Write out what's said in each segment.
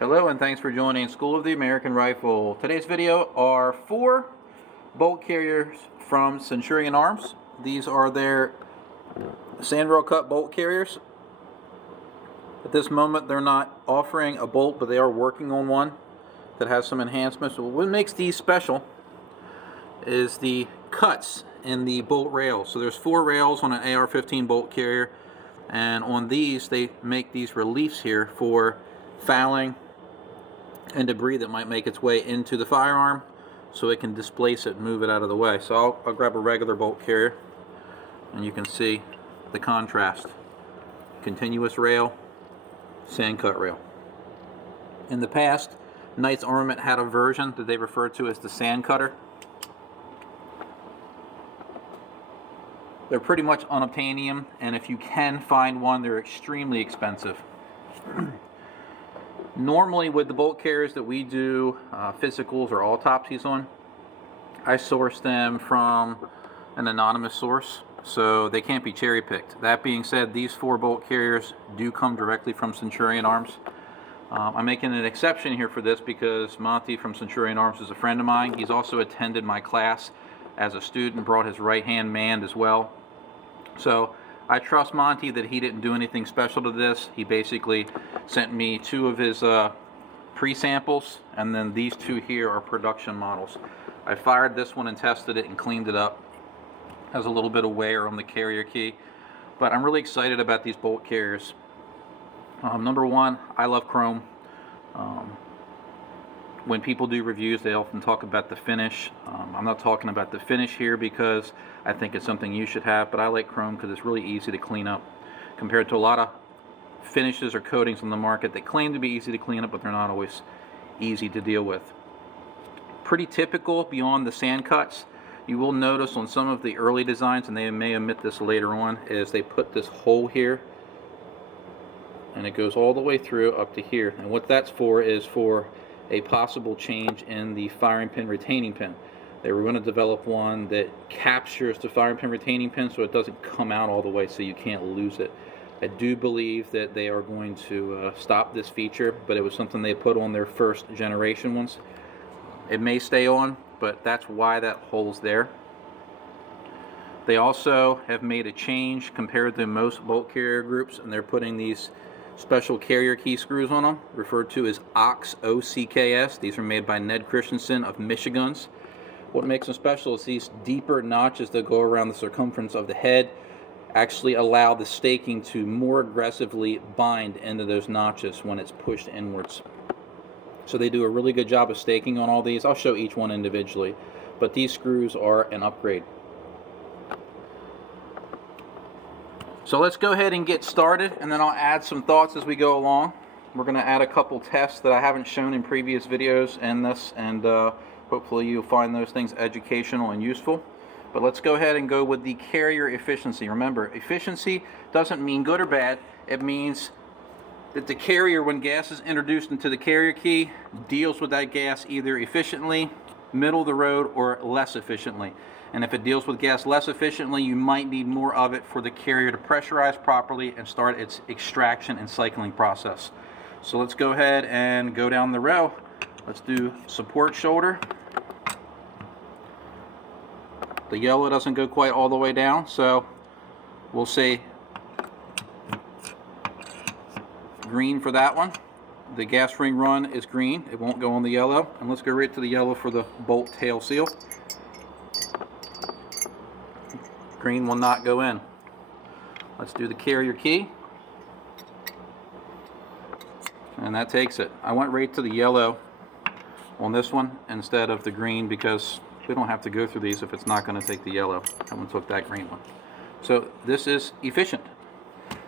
Hello and thanks for joining School of the American Rifle. Today's video are 4 bolt carriers from Centurion Arms. These are their sandrail cut bolt carriers. At this moment they're not offering a bolt, but they are working on one that has some enhancements. So what makes these special is the cuts in the bolt rails. So there's 4 rails on an AR-15 bolt carrier, and on these they make these reliefs here for fouling and debris that might make its way into the firearm, so it can displace it and move it out of the way. So I'll grab a regular bolt carrier and you can see the contrast. Continuous rail, sand cut rail. In the past, Knight's Armament had a version that they referred to as the sand cutter. They're pretty much unobtainium, and if you can find one, they're extremely expensive. Normally with the bolt carriers that we do physicals or autopsies on, I source them from an anonymous source, so they can't be cherry picked. That being said, these 4 bolt carriers do come directly from Centurion Arms. I'm making an exception here for this because Monty from Centurion Arms is a friend of mine. He's also attended my class as a student, brought his right hand manned as well. So I trust Monty that he didn't do anything special to this. He basically sent me 2 of his pre-samples, and then these 2 here are production models. I fired this one and tested it and cleaned it up. Has a little bit of wear on the carrier key, but I'm really excited about these bolt carriers. Number one, I love chrome. When people do reviews, they often talk about the finish. I'm not talking about the finish here because I think it's something you should have, but I like chrome because it's really easy to clean up compared to a lot of finishes or coatings on the market that claim to be easy to clean up, but they're not always easy to deal with. Pretty typical beyond the sand cuts. You will notice on some of the early designs, and they may omit this later on, is they put this hole here and it goes all the way through up to here, and what that's for is for a possible change in the firing pin retaining pin. They were going to develop one that captures the firing pin retaining pin so it doesn't come out all the way so you can't lose it. I do believe that they are going to stop this feature, but it was something they put on their first generation ones. It may stay on, but that's why that hole's there. They also have made a change compared to most bolt carrier groups, and they're putting these special carrier key screws on them, referred to as OCKS, O-C-K-S. These are made by Ned Christensen of Michigans. What makes them special is these deeper notches that go around the circumference of the head actually allow the staking to more aggressively bind into those notches when it's pushed inwards. So they do a really good job of staking on all these. I'll show each one individually, but these screws are an upgrade. So let's go ahead and get started, and then I'll add some thoughts as we go along. We're going to add a couple tests that I haven't shown in previous videos in this, and hopefully you'll find those things educational and useful. But let's go ahead and go with the carrier efficiency. Remember, efficiency doesn't mean good or bad. It means that the carrier, when gas is introduced into the carrier key, deals with that gas either efficiently, middle of the road, or less efficiently. And if it deals with gas less efficiently, you might need more of it for the carrier to pressurize properly and start its extraction and cycling process. So let's go ahead and go down the row. Let's do support shoulder. The yellow doesn't go quite all the way down, so we'll say green for that one. The gas ring run is green. It won't go on the yellow. And let's go right to the yellow for the bolt tail seal. Green will not go in. Let's do the carrier key. And that takes it. I went right to the yellow on this one instead of the green because we don't have to go through these if it's not going to take the yellow. I went took that green one. So this is efficient.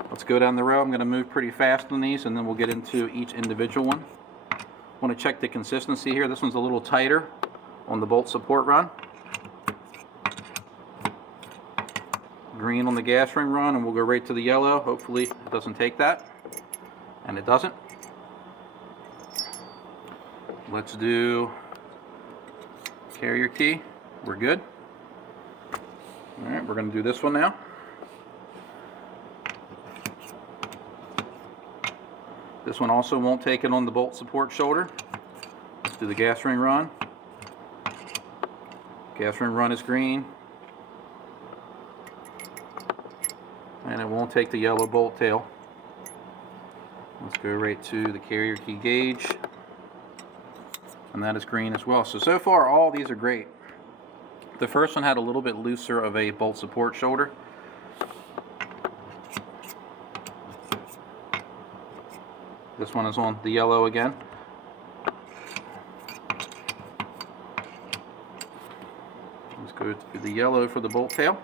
Let's go down the row. I'm going to move pretty fast on these, and then we'll get into each individual one. I want to check the consistency here. This one's a little tighter on the bolt support run. Green on the gas ring run, and we'll go right to the yellow. Hopefully it doesn't take that, and it doesn't. Let's do carrier key. We're good. All right, we're going to do this one now. This one also won't take it on the bolt support shoulder. Let's do the gas ring run. Gas ring run is green. And it won't take the yellow bolt tail. Let's go right to the carrier key gauge. And that is green as well. So far all these are great. The first one had a little bit looser of a bolt support shoulder. This one is on the yellow again. Let's go to the yellow for the bolt tail.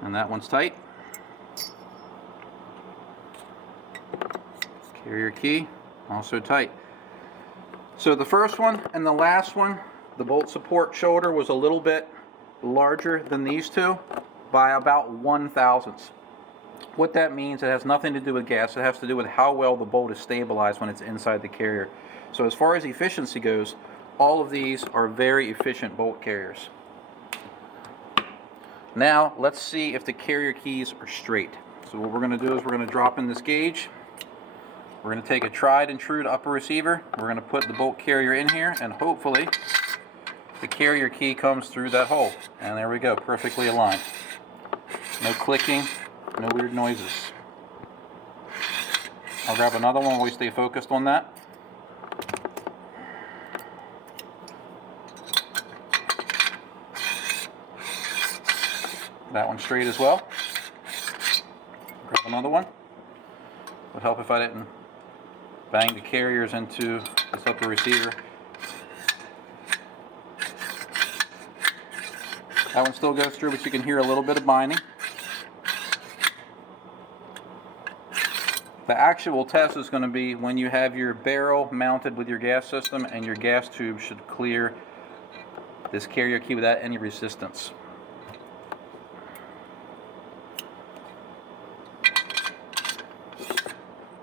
And that one's tight. Carrier key, also tight. So the first one and the last one, the bolt support shoulder was a little bit larger than these two by about 1/1000th. What that means, it has nothing to do with gas, it has to do with how well the bolt is stabilized when it's inside the carrier. So as far as efficiency goes, all of these are very efficient bolt carriers. Now let's see if the carrier keys are straight. So what we're going to do is we're going to drop in this gauge. We're going to take a tried and true upper receiver. We're going to put the bolt carrier in here, and hopefully the carrier key comes through that hole. And there we go, perfectly aligned. No clicking, no weird noises. I'll grab another one while we stay focused on that. That one's straight as well. Grab another one. Would help if I didn't bang the carriers into this upper receiver. That one still goes through, but you can hear a little bit of binding. The actual test is going to be when you have your barrel mounted with your gas system, and your gas tube should clear this carrier key without any resistance.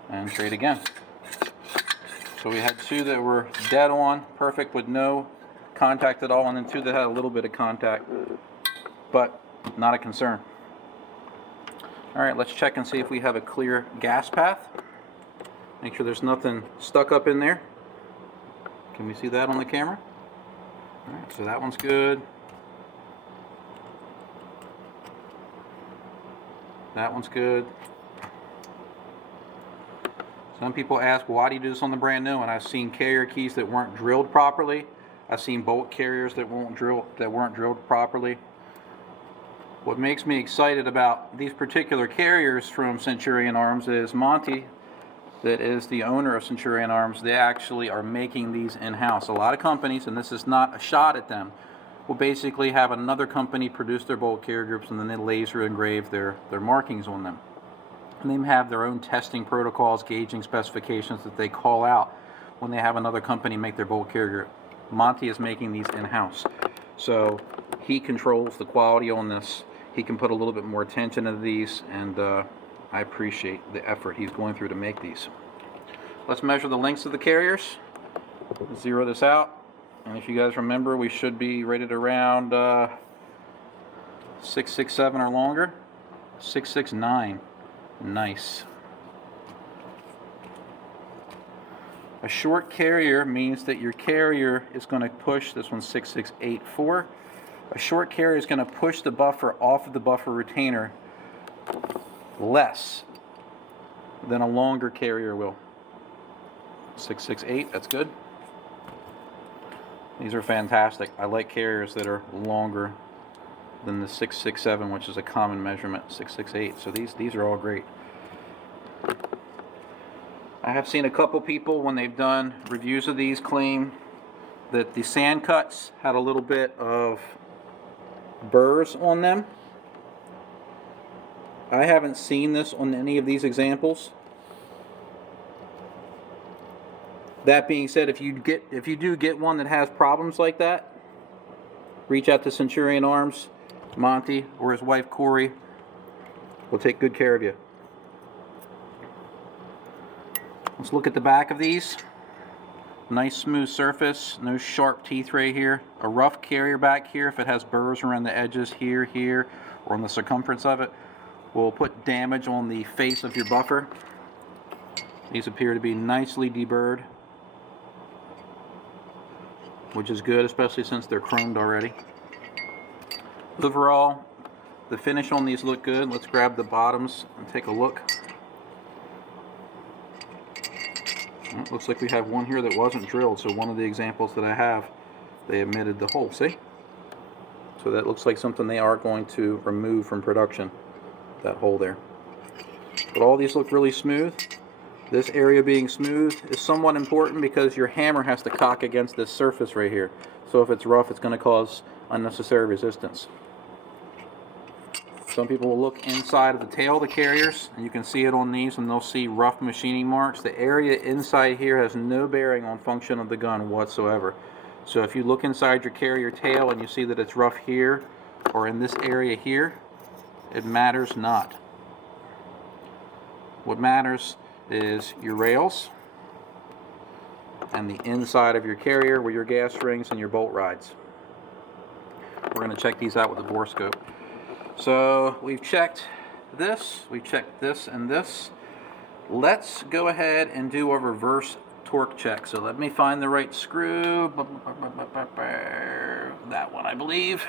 And straight again. So we had two that were dead on, perfect with no contact at all, and then two that had a little bit of contact, but not a concern. Alright, let's check and see if we have a clear gas path. Make sure there's nothing stuck up in there. Can we see that on the camera? Alright, so that one's good. That one's good. Some people ask, well, why do you do this on the brand new? And I've seen carrier keys that weren't drilled properly. I've seen bolt carriers that weren't drilled properly. What makes me excited about these particular carriers from Centurion Arms is Monty, that is the owner of Centurion Arms, they actually are making these in-house. A lot of companies, and this is not a shot at them, will basically have another company produce their bolt carrier groups, and then they laser engrave their markings on them. And they have their own testing protocols, gauging specifications that they call out when they have another company make their bolt carrier group. Monty is making these in-house. So he controls the quality on this. He can put a little bit more attention into these, and I appreciate the effort he's going through to make these. Let's measure the lengths of the carriers. Zero this out. And if you guys remember, we should be rated around 667 or longer. 669. Nice. A short carrier means that your carrier is going to push, this one's 6684. A short carrier is going to push the buffer off of the buffer retainer less than a longer carrier will. 668, that's good. These are fantastic. I like carriers that are longer than the 667, which is a common measurement, 668. So these are all great. I have seen a couple people, when they've done reviews of these, claim that the sand cuts had a little bit of burrs on them. I haven't seen this on any of these examples. That being said, if you do get one that has problems like that, reach out to Centurion Arms. Monty or his wife Corey will take good care of you. Let's look at the back of these. Nice smooth surface, no sharp teeth right here. A rough carrier back here, if it has burrs around the edges here, or on the circumference of it, will put damage on the face of your buffer. These appear to be nicely deburred, which is good, especially since they're chromed already. Overall, the finish on these look good. Let's grab the bottoms and take a look. Well, looks like we have one here that wasn't drilled, so one of the examples that I have, they omitted the hole, see? So that looks like something they are going to remove from production, that hole there. But all these look really smooth. This area being smooth is somewhat important because your hammer has to cock against this surface right here. So if it's rough, it's going to cause unnecessary resistance. Some people will look inside of the tail of the carriers, and you can see it on these, and they'll see rough machining marks. The area inside here has no bearing on function of the gun whatsoever. So if you look inside your carrier tail and you see that it's rough here or in this area here, it matters not. What matters is your rails and the inside of your carrier where your gas rings and your bolt rides. We're going to check these out with the Borescope. So we've checked this, and this. Let's go ahead and do a reverse torque check. So let me find the right screw. That one, I believe.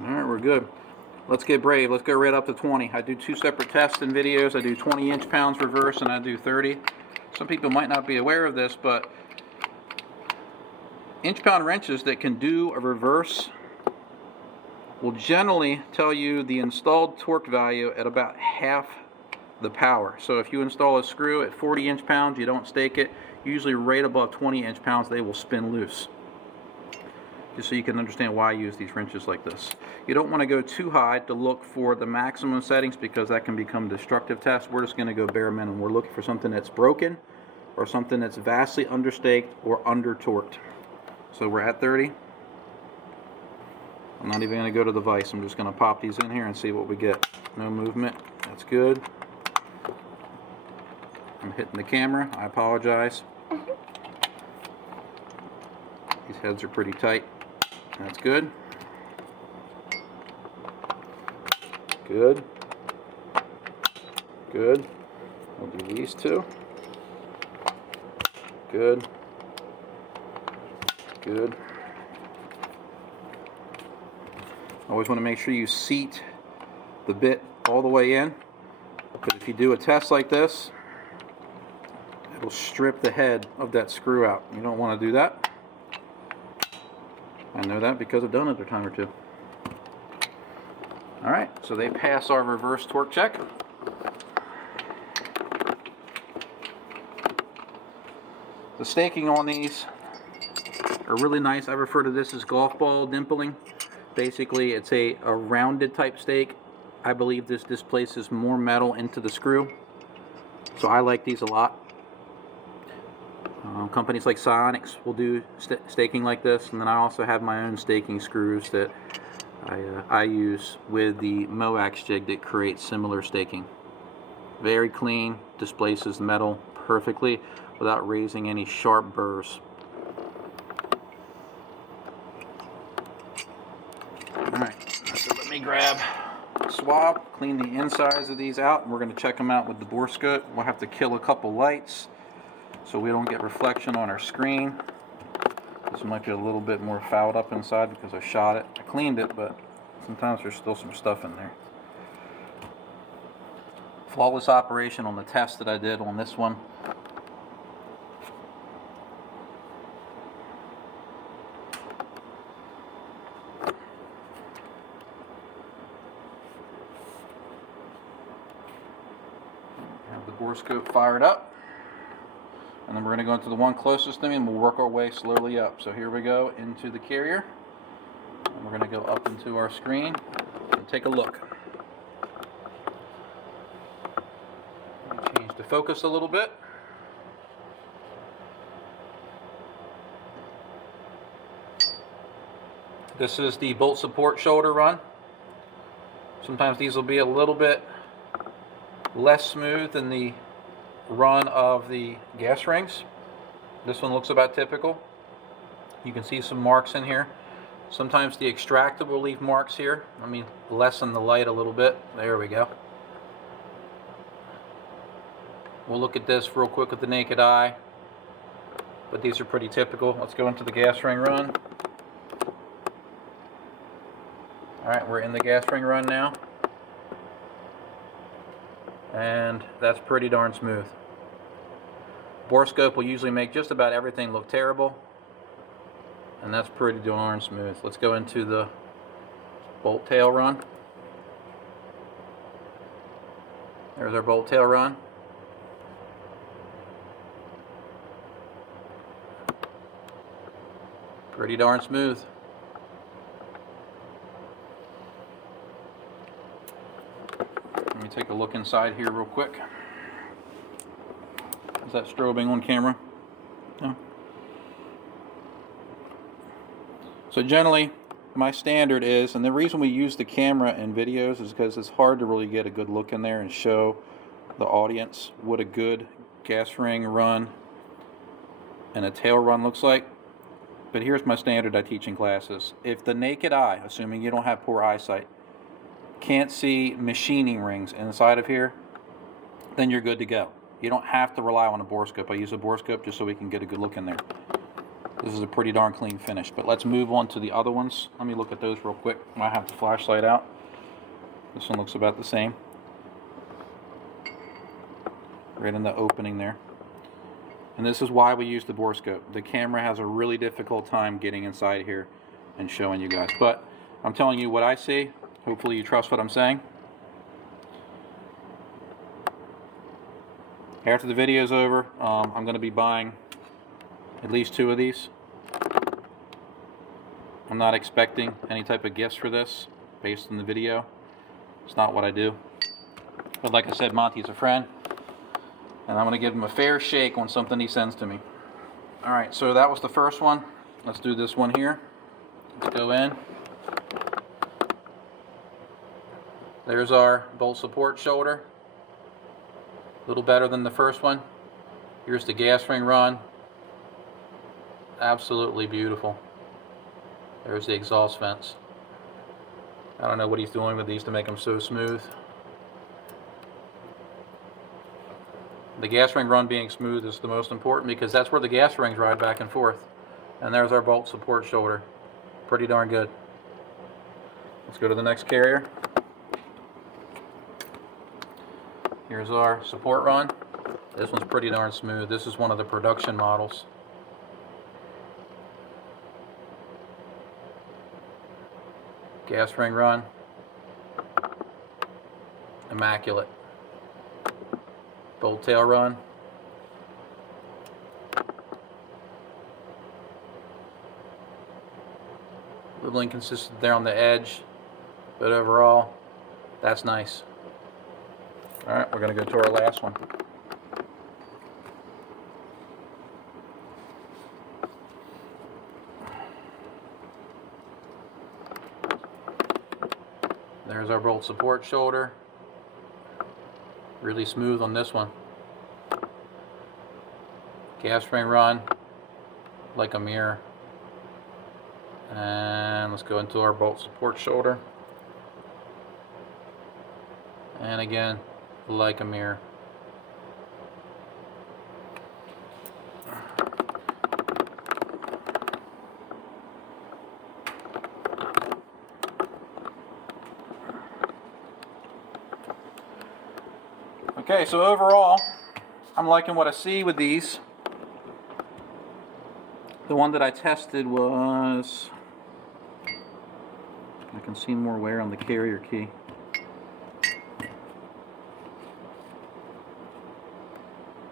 Alright, we're good. Let's get brave. Let's go right up to 20. I do two separate tests and videos. I do 20 inch-pounds reverse and I do 30. Some people might not be aware of this, but inch-pound wrenches that can do a reverse will generally tell you the installed torque value at about half the power. So if you install a screw at 40 inch-pounds, you don't stake it, usually right above 20 inch-pounds they will spin loose. Just so you can understand why I use these wrenches like this. You don't want to go too high to look for the maximum settings because that can become a destructive test. We're just going to go bare minimum. We're looking for something that's broken or something that's vastly understaked or under torqued. So we're at 30. I'm not even going to go to the vise. I'm just going to pop these in here and see what we get. No movement. That's good. I'm hitting the camera. I apologize. These heads are pretty tight. That's good. Good. Good. We'll do these two. Good. Good. Always want to make sure you seat the bit all the way in, because if you do a test like this, it'll strip the head of that screw out. You don't want to do that. I know that because I've done it a time or two. Alright, so they pass our reverse torque check. The staking on these are really nice. I refer to this as golf ball dimpling. Basically, it's a rounded type stake. I believe this displaces more metal into the screw. So I like these a lot. Companies like Psionics will do staking like this, and then I also have my own staking screws that I use with the Moax jig that creates similar staking. Very clean, displaces metal perfectly without raising any sharp burrs. Alright, so let me grab a swab, clean the insides of these out, and we're going to check them out with the Borescope. We'll have to kill a couple lights so we don't get reflection on our screen. This might be a little bit more fouled up inside because I shot it. I cleaned it, but sometimes there's still some stuff in there. Flawless operation on the test that I did on this one. Have the Borescope fired up. And then we're going to go into the one closest to me and we'll work our way slowly up. So here we go into the carrier. And we're going to go up into our screen and take a look. Change the focus a little bit. This is the bolt support shoulder run. Sometimes these will be a little bit less smooth than the run of the gas rings. This one looks about typical. You can see some marks in here. Sometimes the extractor will leave marks here. Let me lessen the light a little bit. There we go. We'll look at this real quick with the naked eye, but these are pretty typical. Let's go into the gas ring run. Alright, we're in the gas ring run now, and that's pretty darn smooth. Borescope will usually make just about everything look terrible, and that's pretty darn smooth. Let's go into the bolt tail run. There's our bolt tail run. Pretty darn smooth. Let me take a look inside here real quick. Is that strobing on camera? No. So generally, my standard is, and the reason we use the camera in videos is because it's hard to really get a good look in there and show the audience what a good gas ring run and a tail run looks like. But here's my standard I teach in classes. If the naked eye, assuming you don't have poor eyesight, can't see machining rings inside of here, then you're good to go. You don't have to rely on a borescope. I use a borescope just so we can get a good look in there. This is a pretty darn clean finish. But let's move on to the other ones. Let me look at those real quick. I have the flashlight out. This one looks about the same. Right in the opening there. And this is why we use the borescope. The camera has a really difficult time getting inside here and showing you guys. But I'm telling you what I see. Hopefully you trust what I'm saying. After the video's over, I'm going to be buying at least 2 of these. I'm not expecting any type of gifts for this based on the video. It's not what I do. But like I said, Monty's a friend, and I'm going to give him a fair shake on something he sends to me. Alright, so that was the first one. Let's do this one here. Let's go in. There's our bolt support shoulder. A little better than the first one. Here's the gas ring run. Absolutely beautiful. There's the exhaust vents. I don't know what he's doing with these to make them so smooth. The gas ring run being smooth is the most important because that's where the gas rings ride back and forth. And there's our bolt support shoulder. Pretty darn good. Let's go to the next carrier. Here's our support run. This one's pretty darn smooth. This is one of the production models. Gas ring run. Immaculate. Bolt tail run. A little inconsistent there on the edge, but overall, that's nice. Alright, we're going to go to our last one. There's our bolt support shoulder. Really smooth on this one. Gas ring run, like a mirror. And let's go into our bolt support shoulder. And again, like a mirror. Okay, so overall, I'm liking what I see with these. The one that I tested was, I can see more wear on the carrier key.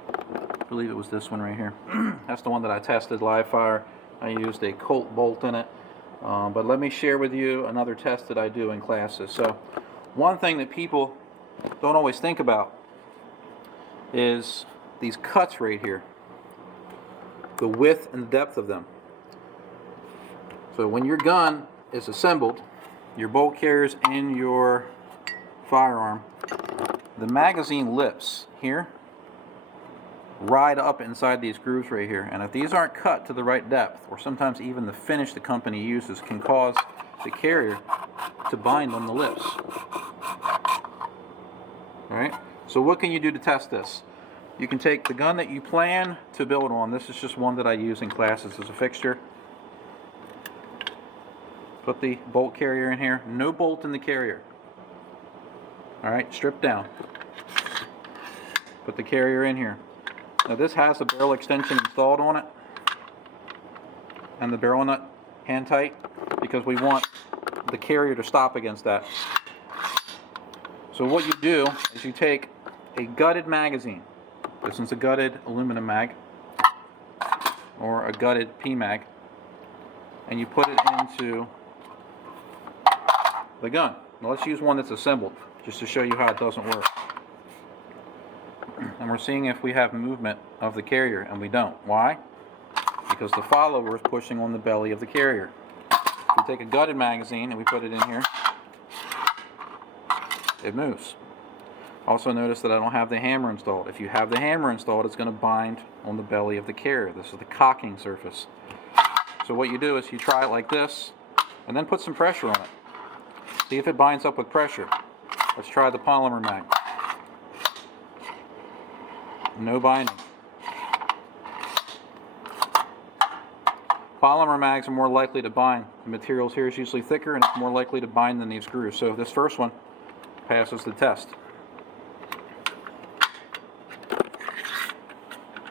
I believe it was this one right here. That's the one that I tested live fire. I used a Colt bolt in it. But let me share with you another test that I do in classes. So one thing that people don't always think about is these cuts right here. The width and the depth of them. So when your gun is assembled, your bolt carriers and your firearm, the magazine lips here ride up inside these grooves right here. And if these aren't cut to the right depth, or sometimes even the finish the company uses can cause the carrier to bind on the lips. Alright, so what can you do to test this? You can take the gun that you plan to build on. This is just one that I use in classes as a fixture. Put the bolt carrier in here. No bolt in the carrier. Alright, strip down. Put the carrier in here. Now this has a barrel extension installed on it, and the barrel nut hand tight, because we want the carrier to stop against that. So what you do is you take a gutted magazine. This is a gutted aluminum mag, or a gutted P-mag, and you put it into the gun. Now let's use one that's assembled, just to show you how it doesn't work. And we're seeing if we have movement of the carrier, and we don't. Why? Because the follower is pushing on the belly of the carrier. If we take a gutted magazine and we put it in here, it moves. Also notice that I don't have the hammer installed. If you have the hammer installed, it's going to bind on the belly of the carrier. This is the cocking surface. So what you do is you try it like this, and then put some pressure on it. See if it binds up with pressure. Let's try the polymer mag. No binding. Polymer mags are more likely to bind. The materials here is usually thicker, and it's more likely to bind than these grooves. So this first one passes the test.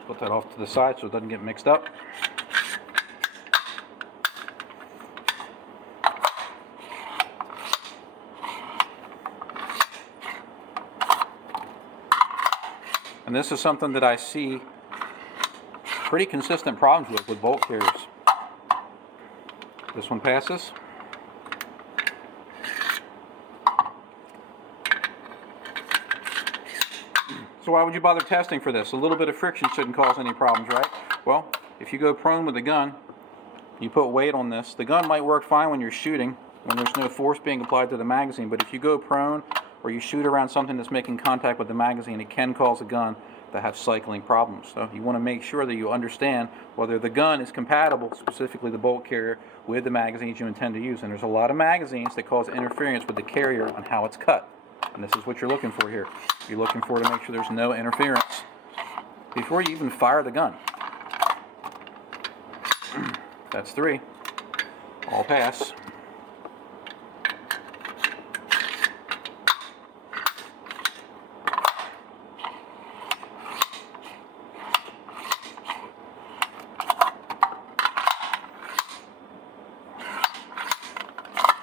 Put that off to the side so it doesn't get mixed up. And this is something that I see pretty consistent problems with bolt carriers. This one passes. So why would you bother testing for this? A little bit of friction shouldn't cause any problems, right? Well, if you go prone with the gun, you put weight on this. The gun might work fine when you're shooting, when there's no force being applied to the magazine, but if you go prone or you shoot around something that's making contact with the magazine, it can cause a gun to have cycling problems. So you want to make sure that you understand whether the gun is compatible, specifically the bolt carrier, with the magazines you intend to use. And there's a lot of magazines that cause interference with the carrier on how it's cut. And this is what you're looking for here. You're looking for to make sure there's no interference before you even fire the gun. That's 3. All pass.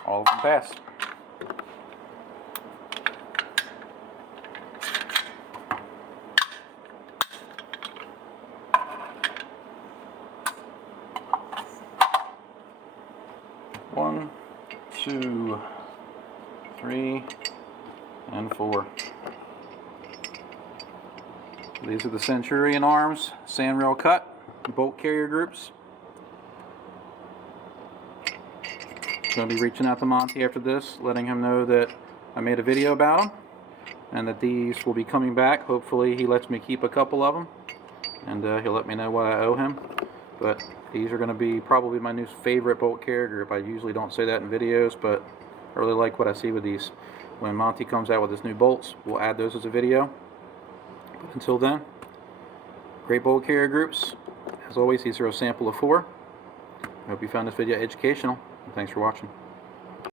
All of them pass. One, 2, 3, and 4. These are the Centurion arms, sandrail cut, bolt carrier groups. Going to be reaching out to Monty after this, letting him know that I made a video about them, and that these will be coming back. Hopefully he lets me keep a couple of them, and he'll let me know what I owe him. But these are going to be probably my new favorite bolt carrier group. I usually don't say that in videos, but I really like what I see with these. When Monty comes out with his new bolts, we'll add those as a video. But until then, great bolt carrier groups. As always, these are a sample of 4. I hope you found this video educational, and thanks for watching.